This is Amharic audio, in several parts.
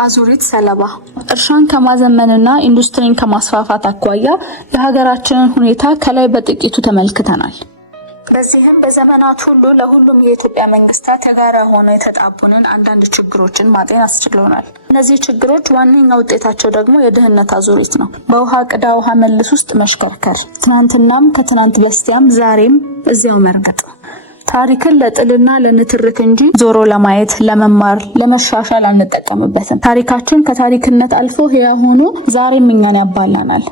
የአዙሪት ሰለባ እርሻን ከማዘመንና ኢንዱስትሪን ከማስፋፋት አኳያ የሀገራችንን ሁኔታ ከላይ በጥቂቱ ተመልክተናል። በዚህም በዘመናት ሁሉ ለሁሉም የኢትዮጵያ መንግስታት የጋራ ሆነው የተጣቡንን አንዳንድ ችግሮችን ማጤን አስችሎናል። እነዚህ ችግሮች ዋነኛ ውጤታቸው ደግሞ የድህነት አዙሪት ነው። በውሃ ቅዳ ውሃ መልስ ውስጥ መሽከርከር፣ ትናንትናም ከትናንት በስቲያም ዛሬም እዚያው መርገጥ፣ ታሪክን ለጥልና ለንትርክ እንጂ ዞሮ ለማየት፣ ለመማር፣ ለመሻሻል አንጠቀምበትም። ታሪካችን ከታሪክነት አልፎ ሕያው ሆኖ ዛሬም እኛን ያባላናል።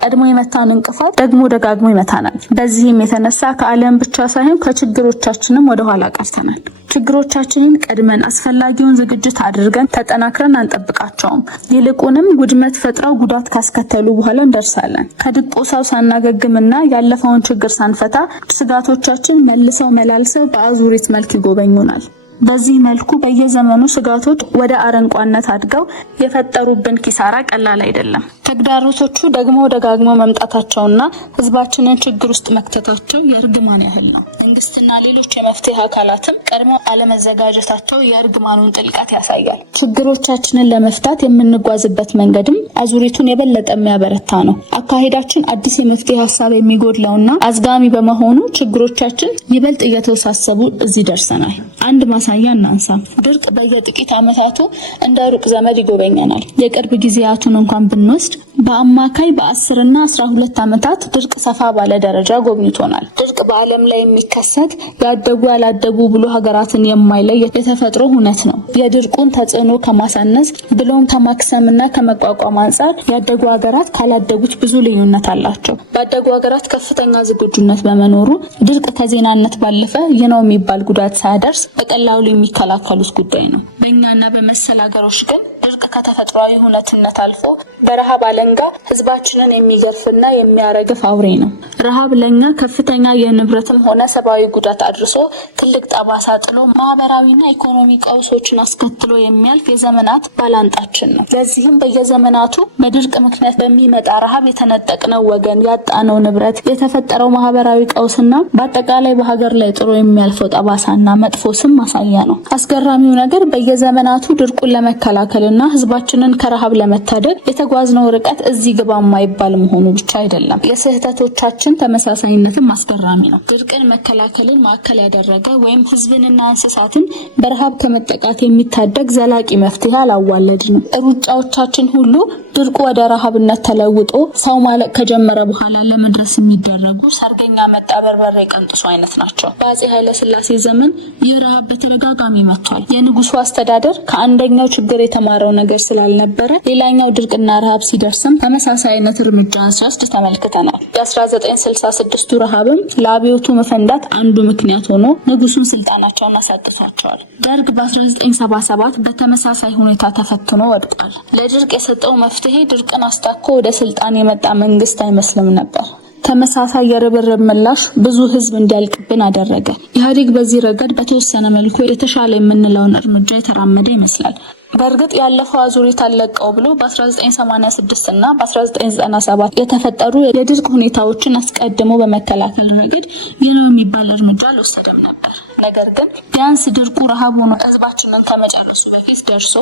ቀድሞ የመታን እንቅፋት ደግሞ ደጋግሞ ይመታናል። በዚህም የተነሳ ከዓለም ብቻ ሳይሆን ከችግሮቻችንም ወደ ኋላ ቀርተናል። ችግሮቻችንን ቀድመን አስፈላጊውን ዝግጅት አድርገን ተጠናክረን አንጠብቃቸውም። ይልቁንም ውድመት ፈጥረው ጉዳት ካስከተሉ በኋላ እንደርሳለን። ከድቆሳው ሳናገግምና ያለፈውን ችግር ሳንፈታ ስጋቶቻችን መልሰው መላልሰው በአዙሪት መልክ ይጎበኙናል። በዚህ መልኩ በየዘመኑ ስጋቶች ወደ አረንቋነት አድገው የፈጠሩብን ኪሳራ ቀላል አይደለም። ተግዳሮቶቹ ደግሞ ደጋግሞ መምጣታቸውና ህዝባችንን ችግር ውስጥ መክተታቸው የእርግማን ያህል ነው። መንግስትና ሌሎች የመፍትሄ አካላትም ቀድሞ አለመዘጋጀታቸው የእርግማኑን ጥልቀት ያሳያል። ችግሮቻችንን ለመፍታት የምንጓዝበት መንገድም አዙሪቱን የበለጠ የሚያበረታ ነው። አካሄዳችን አዲስ የመፍትሄ ሀሳብ የሚጎድለውና አዝጋሚ በመሆኑ ችግሮቻችን ይበልጥ እየተወሳሰቡ እዚህ ደርሰናል። አንድ ማሳያ እናንሳ። ድርቅ በየጥቂት ዓመታቱ እንደ ሩቅ ዘመድ ይጎበኛናል። የቅርብ ጊዜያቱን እንኳን ብንወስድ በአማካይ በ10 እና 12 ዓመታት ድርቅ ሰፋ ባለ ደረጃ ጎብኝቶናል። ድርቅ በዓለም ላይ የሚከሰት ያደጉ ያላደጉ ብሎ ሀገራትን የማይለይ የተፈጥሮ ሁነት ነው። የድርቁን ተጽዕኖ ከማሳነስ ብሎም ከማክሰምና ከመቋቋም አንጻር ያደጉ ሀገራት ካላደጉት ብዙ ልዩነት አላቸው። ባደጉ ሀገራት ከፍተኛ ዝግጁነት በመኖሩ ድርቅ ከዜናነት ባለፈ ይህ ነው የሚባል ጉዳት ሳያደርስ በቀላሉ የሚከላከሉት ጉዳይ ነው። በእኛና በመሰል ሀገሮች ግን ድርቅ ከተፈጥሯዊ ሁነትነት አልፎ በረሃብ አለንጋ ህዝባችንን የሚገርፍና የሚያረግፍ አውሬ ነው። ረሃብ ለኛ ከፍተኛ የንብረትም ሆነ ሰብአዊ ጉዳት አድርሶ ትልቅ ጠባሳ ጥሎ ማህበራዊና ኢኮኖሚ ቀውሶችን አስከትሎ የሚያልፍ የዘመናት ባላንጣችን ነው። ለዚህም በየዘመናቱ በድርቅ ምክንያት በሚመጣ ረሃብ የተነጠቅነው ወገን፣ ያጣነው ንብረት፣ የተፈጠረው ማህበራዊ ቀውስና በአጠቃላይ በሀገር ላይ ጥሎ የሚያልፈው ጠባሳና መጥፎ ስም ማሳያ ነው። አስገራሚው ነገር በየዘመናቱ ድርቁን ለመከላከልና ህዝባችንን ከረሃብ ለመታደግ የተጓዝነው ርቀት እዚህ ግባ የማይባል መሆኑ ብቻ አይደለም። የስህተቶቻችን ተመሳሳይነትም አስገራሚ ነው። ድርቅን መከላከልን ማዕከል ያደረገ ወይም ህዝብንና እንስሳትን በረሃብ ከመጠቃት የሚታደግ ዘላቂ መፍትሄ አላዋለድንም። ሩጫዎቻችን ሁሉ ድርቁ ወደ ረሃብነት ተለውጦ ሰው ማለቅ ከጀመረ በኋላ ለመድረስ የሚደረጉ ሰርገኛ መጣ በርበሬ ቀንጥሱ አይነት ናቸው። በአፄ ኃይለ ሥላሴ ዘመን ይህ ረሃብ በተደጋጋሚ መጥቷል። የንጉሱ አስተዳደር ከአንደኛው ችግር የተማረው ነገር ስላልነበረ ሌላኛው ድርቅና ረሃብ ሲደርስም ተመሳሳይ አይነት እርምጃን ሲወስድ ተመልክተናል። የ1966ቱ ረሃብም ለአብዮቱ መፈንዳት አንዱ ምክንያት ሆኖ ንጉሱን ስልጣናቸውን አሳጥቷቸዋል። ደርግ በ1977 በተመሳሳይ ሁኔታ ተፈትኖ ወድቋል። ለድርቅ የሰጠው መፍትሄ ድርቅን አስታኮ ወደ ስልጣን የመጣ መንግስት አይመስልም ነበር። ተመሳሳይ የርብርብ ምላሽ ብዙ ህዝብ እንዲያልቅብን አደረገ። ኢህአዴግ በዚህ ረገድ በተወሰነ መልኩ የተሻለ የምንለውን እርምጃ የተራመደ ይመስላል። በእርግጥ ያለፈው አዙሪት አለቀው ብሎ በ1986 እና በ1997 የተፈጠሩ የድርቅ ሁኔታዎችን አስቀድሞ በመከላከል ረገድ ይህ ነው የሚባል እርምጃ አልወሰደም ነበር። ነገር ግን ቢያንስ ድርቁ ረሃብ ሆኖ ህዝባችንን ከመጨረሱ በፊት ደርሶ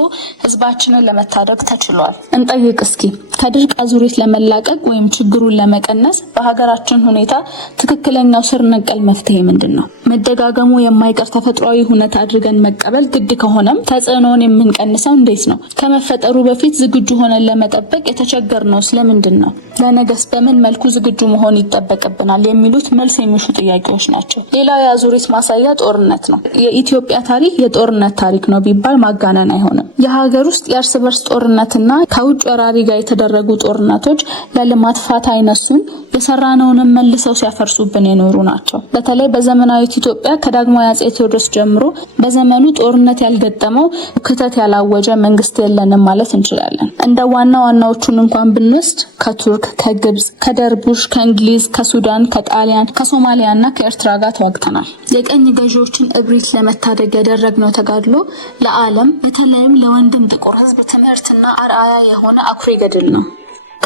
ህዝባችንን ለመታደግ ተችሏል። እንጠይቅ እስኪ ከድርቅ አዙሪት ለመላቀቅ ወይም ችግሩን ለመቀነስ በሀገራችን ሁኔታ ትክክለኛው ስር ነቀል መፍትሄ ምንድን ነው? መደጋገሙ የማይቀር ተፈጥሯዊ ሁኔታ አድርገን መቀበል ግድ ከሆነም ተጽዕኖውን የምንቀንሰው እንዴት ነው? ከመፈጠሩ በፊት ዝግጁ ሆነን ለመጠበቅ የተቸገርነው ስለምንድን ነው? ለነገስ በምን መልኩ ዝግጁ መሆን ይጠበቅብናል? የሚሉት መልስ የሚሹ ጥያቄዎች ናቸው። ሌላው የአዙሪት ማሳያ ጦርነት ነው። የኢትዮጵያ ታሪክ የጦርነት ታሪክ ነው ቢባል ማጋነን አይሆንም። የሀገር ውስጥ የእርስ በርስ ጦርነትና ከውጭ ወራሪ ጋር የተደረጉ ጦርነቶች ለልማት ፋታ አይነሱን፣ የሰራነውንም መልሰው ሲያፈርሱብን የኖሩ ናቸው። በተለይ በዘመናዊት ኢትዮጵያ ከዳግማዊ አፄ ቴዎድሮስ ጀምሮ በዘመኑ ጦርነት ያልገጠመው ክተት ያላወጀ መንግስት የለንም ማለት እንችላለን። እንደ ዋናዎቹን እንኳን ብንወስድ ከቱርክ፣ ከግብጽ፣ ከደርቡሽ፣ ከእንግሊዝ፣ ከሱዳን፣ ከጣሊያን፣ ከሶማሊያና ከኤርትራ ጋር ተዋግተናል። የቀኝ ገዢዎችን እብሪት ለመታደግ ያደረግነው ተጋድሎ ለዓለም በተለይም ለወንድም ጥቁር ህዝብ ትምህርትና አርአያ የሆነ አኩሪ ገድል ነው።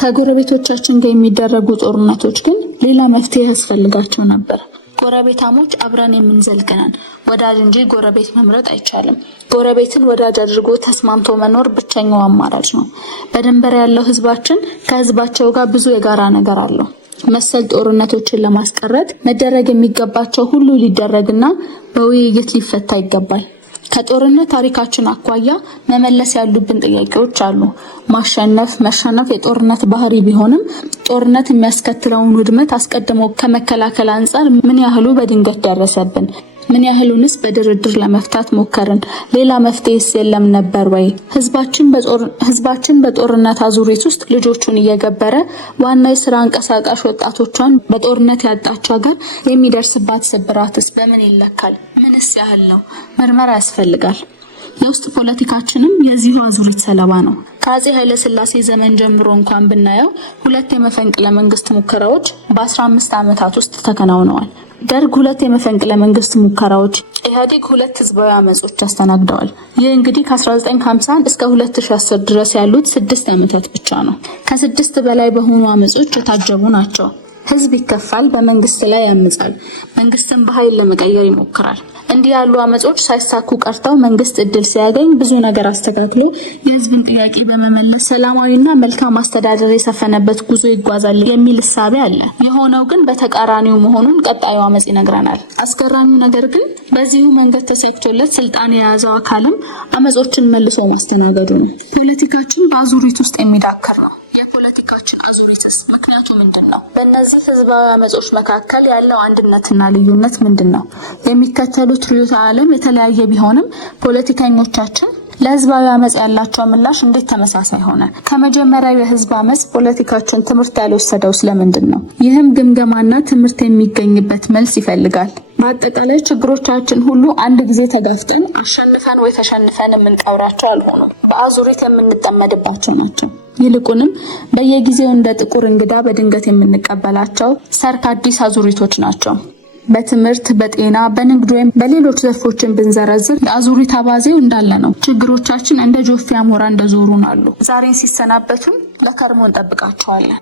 ከጎረቤቶቻችን ጋር የሚደረጉ ጦርነቶች ግን ሌላ መፍትሄ ያስፈልጋቸው ነበር። ጎረቤታሞች አብረን የምንዘልቅነን። ወዳጅ እንጂ ጎረቤት መምረጥ አይቻልም። ጎረቤትን ወዳጅ አድርጎ ተስማምቶ መኖር ብቸኛው አማራጭ ነው። በድንበር ያለው ህዝባችን ከህዝባቸው ጋር ብዙ የጋራ ነገር አለው። መሰል ጦርነቶችን ለማስቀረት መደረግ የሚገባቸው ሁሉ ሊደረግና በውይይት ሊፈታ ይገባል። ከጦርነት ታሪካችን አኳያ መመለስ ያሉብን ጥያቄዎች አሉ። መሸነፍ የጦርነት ባህሪ ቢሆንም ጦርነት የሚያስከትለውን ውድመት አስቀድሞ ከመከላከል አንጻር ምን ያህሉ በድንገት ደረሰብን? ምን ያህሉንስ በድርድር ለመፍታት ሞከርን? ሌላ መፍትሄስ የለም ነበር ወይ? ህዝባችን በጦርነት አዙሪት ውስጥ ልጆቹን እየገበረ ዋና የሥራ እንቀሳቃሽ ወጣቶቿን በጦርነት ያጣች ሀገር የሚደርስባት ስብራትስ በምን ይለካል? ምንስ ያህል ነው? ምርመራ ያስፈልጋል። የውስጥ ፖለቲካችንም የዚሁ አዙሪት ሰለባ ነው። ከአፄ ኃይለ ሥላሴ ዘመን ጀምሮ እንኳን ብናየው 2 የመፈንቅለ መንግስት ሙከራዎች በ15 ዓመታት ውስጥ ተከናውነዋል። ደርግ 2 የመፈንቅለ መንግስት ሙከራዎች፣ ኢህአዴግ 2 ህዝባዊ አመጾች አስተናግደዋል። ይህ እንግዲህ ከ1951 እስከ 2010 ድረስ ያሉት 6 ዓመታት ብቻ ነው። ከ6 በላይ በሆኑ አመጾች የታጀቡ ናቸው። ህዝብ ይከፋል፣ በመንግስት ላይ ያምጻል፣ መንግስትን በኃይል ለመቀየር ይሞክራል። እንዲህ ያሉ አመጾች ሳይሳኩ ቀርተው መንግስት እድል ሲያገኝ ብዙ ነገር አስተካክሎ የህዝብን ጥያቄ በመመለስ ሰላማዊና መልካም አስተዳደር የሰፈነበት ጉዞ ይጓዛል የሚል እሳቤ አለ። የሆነው ግን በተቃራኒው መሆኑን ቀጣዩ አመጽ ይነግረናል። አስገራሚው ነገር ግን በዚሁ መንገድ ተሳክቶለት ስልጣን የያዘው አካልም አመጾችን መልሶ ማስተናገዱ ነው። ፖለቲካችን በአዙሪት ውስጥ የሚዳከር ነው። የፖለቲካችን አዙሪትስ ምክንያቱ ምንድነው? በእነዚህ ህዝባዊ አመጾች መካከል ያለው አንድነትና ልዩነት ምንድነው? የሚከተሉት ርዕዮተ ዓለም የተለያየ ቢሆንም ፖለቲከኞቻችን ለህዝባዊ አመጽ ያላቸው ምላሽ እንዴት ተመሳሳይ ሆነ? ከመጀመሪያው የህዝብ አመጽ ፖለቲካችን ትምህርት ያልወሰደው ስለምንድን ነው? ይህም ግምገማና ትምህርት የሚገኝበት መልስ ይፈልጋል። በአጠቃላይ ችግሮቻችን ሁሉ አንድ ጊዜ ተጋፍጠን አሸንፈን ወይ ተሸንፈን የምንቀብራቸው አልሆኑም። በአዙሪት የምንጠመድባቸው ናቸው። ይልቁንም በየጊዜው እንደ ጥቁር እንግዳ በድንገት የምንቀበላቸው ሰርክ አዲስ አዙሪቶች ናቸው። በትምህርት፣ በጤና፣ በንግድ ወይም በሌሎች ዘርፎችን ብንዘረዝር የአዙሪት አባዜው እንዳለ ነው። ችግሮቻችን እንደ ጆፌ አሞራ እንደዞሩን አሉ። ዛሬን ሲሰናበቱን ለከርሞ እንጠብቃቸዋለን።